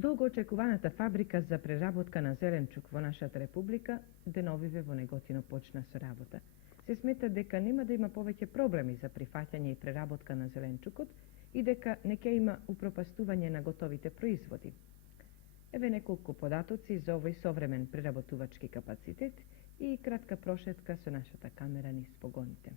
Долго очекуваната фабрика за преработка на зеленчук во нашата република деновиве во Неготино почна со работа. Се смета дека нема да има повеќе проблеми за прифаќање и преработка на зеленчукот и дека не ќе има упропастување на готовите производи. Еве неколку податоци за овој современ преработувачки капацитет и кратка прошетка со нашата камера низ погоните.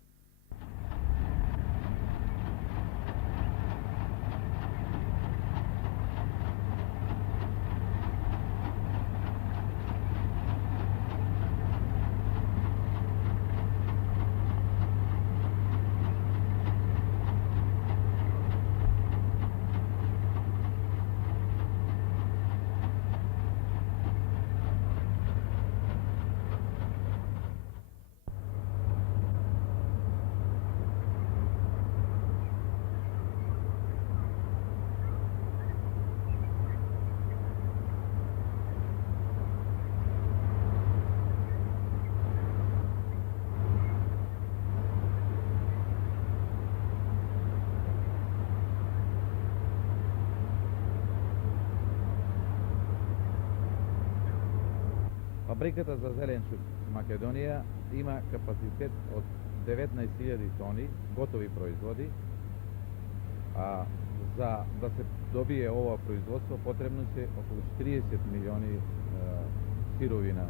Фабриката за зеленчук Македонија има капацитет од 19.000 тони готови производи, а за да се добие ова производство потребно се околу 40 милиони сировина.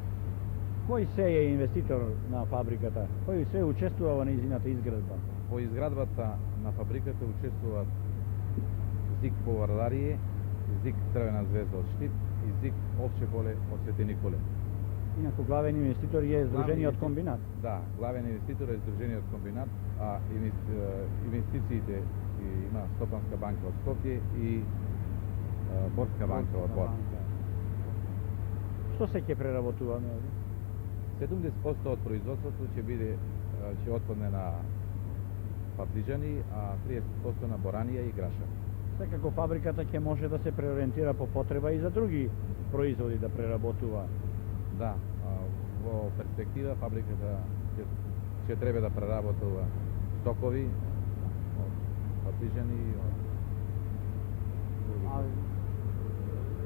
Кој се е инвеститор на фабриката? Кој се учествува во нејзината изградба? Во изградбата на фабриката учествуваат ЗИК Повардарие, ЗИК Црвена звезда од Штип и ЗИК Овче поле од Свети Николе. Инаку главен инвеститор е Сдружениот комбинат. Да, главен инвеститор е Сдружениот комбинат, а инвестициите има Стопанска банка од Скопје и Борска банка од Бор. Што се ќе преработува? 70% од производството ќе отпадне на паптижани, а 30% на боранија и граша. Секако фабриката ќе може да се преориентира по потреба и за други производи да преработува. Да, во перспектива фабриката ќе треба да преработува стокови од паптижани и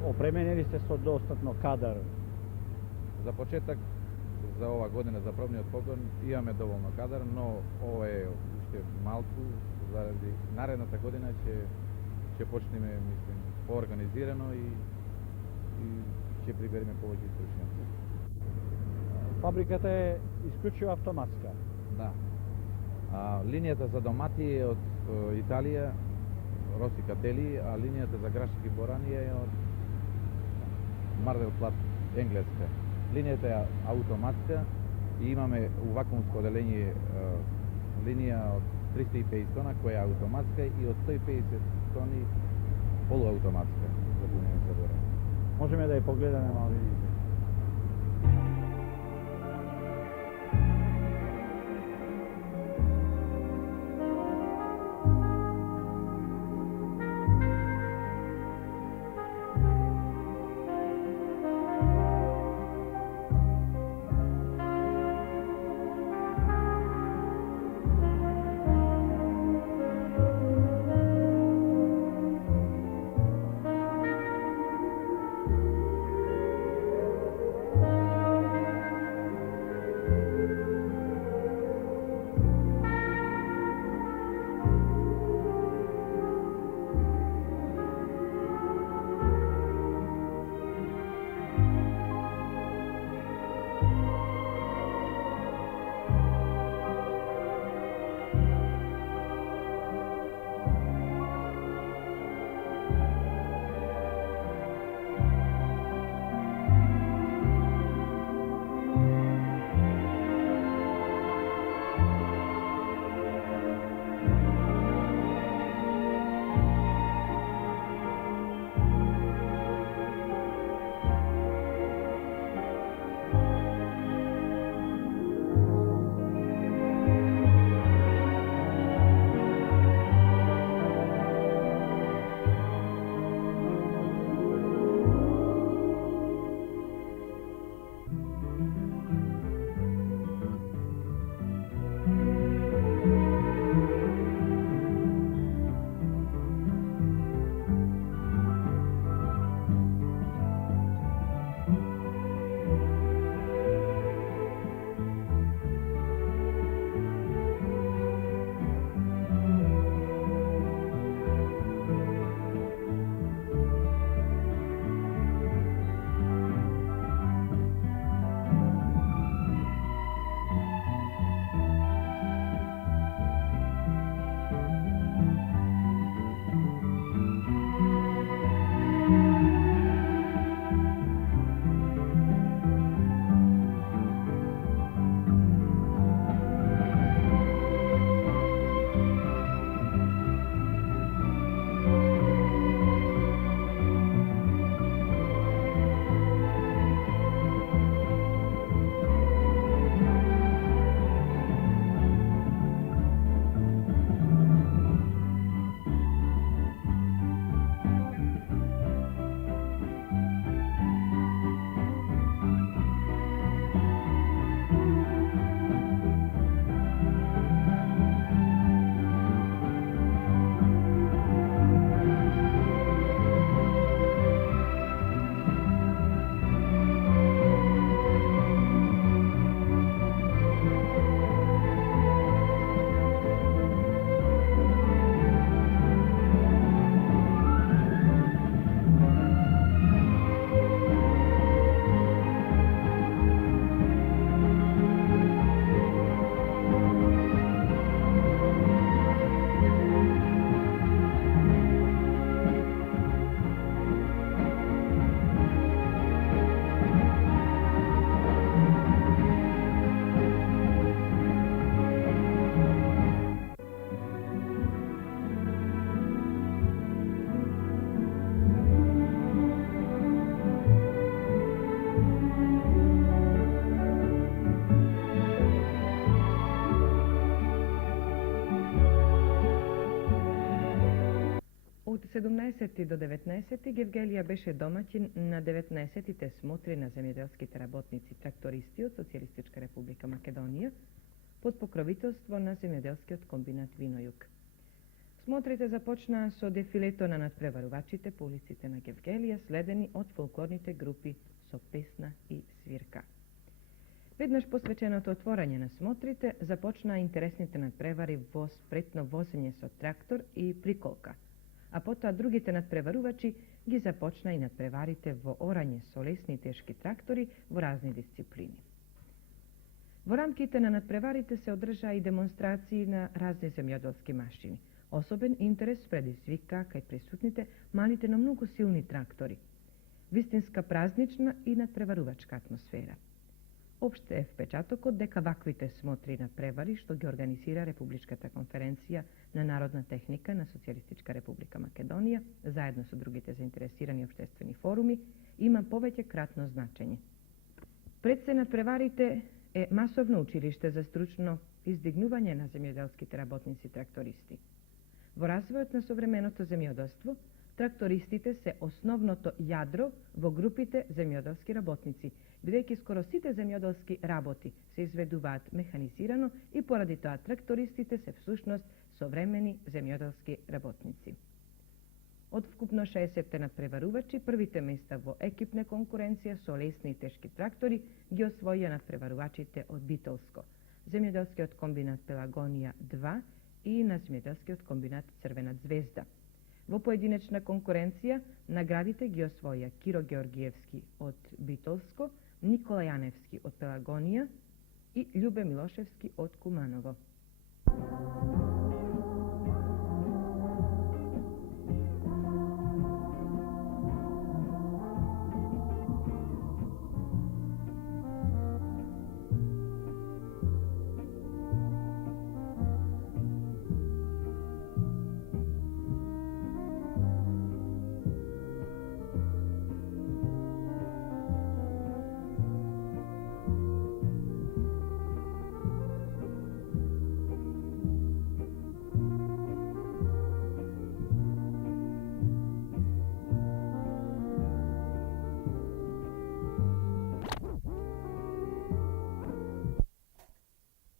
Опремени ли сте со достатно кадар? За почеток, за ова година, за пробниот погон, имаме доволно кадар, но ова е уште малку, заради наредната година ќе почнеме, мислим, поорганизирано и ќе прибереме повеќе стручњаци. Фабриката е исклучиво автоматска. Да. Линијата за домати е од Италија, Роси Катели, а линијата за грашки борани е од Мардел Плат, енглеска. Линијата е автоматска и имаме у вакуумско оделение линија од 350 тона која е автоматска и од 150 тони полуавтоматска за пунење за борани. Можеме да ја погледаме малините. Од 17 до 19 Гевгелија беше домаќин на 19-тите смотри на земјоделските работници трактористи од Социјалистичка република Македонија под покровителство на земјоделскиот комбинат Винојуг. Смотрите започнаа со дефилето на надпреварувачите по улиците на Гевгелија, следени од фолклорните групи со песна и свирка. Веднаш посвеченото отворање на смотрите започнаа интересните надпревари во спретно возење со трактор и приколка, а потоа другите надпреварувачи ги започна и надпреварите воорање со лесни и тешки трактори во разни дисциплини. Во рамките на надпреварите се одржаа и демонстрации на разни земјоделски машини. Особен интерес предизвика кај присутните малите, но многу силни трактори. Вистинска празнична и надпреварувачка атмосфера. Општ е впечатокот дека ваквите смотри надпревари што ги организира Републичката конференција на народна техника на Социјалистичка република Македонија, заедно со другите заинтересирани општествени форуми, има повеќе кратно значење. Пред се надпреварите е масовно училиште за стручно издигнување на земјоделските работници трактористи. Во развојот на современото земјоделство, трактористите се основното јадро во групите земјоделски работници, бидејќи скоро сите земјоделски работи се изведуваат механизирано и поради тоа трактористите се всушност современи земјоделски работници. Од вкупно 60 надпреварувачи, првите места во екипна конкуренција со лесни и тешки трактори ги освоија надпреварувачите од Битолско, земјоделскиот комбинат Пелагонија 2 и на земјоделскиот комбинат Црвена звезда. Во поединечна конкуренција наградите ги освоја Киро Георгиевски од Битолско, Никола Јаневски од Пелагонија и Љубе Милошевски од Куманово.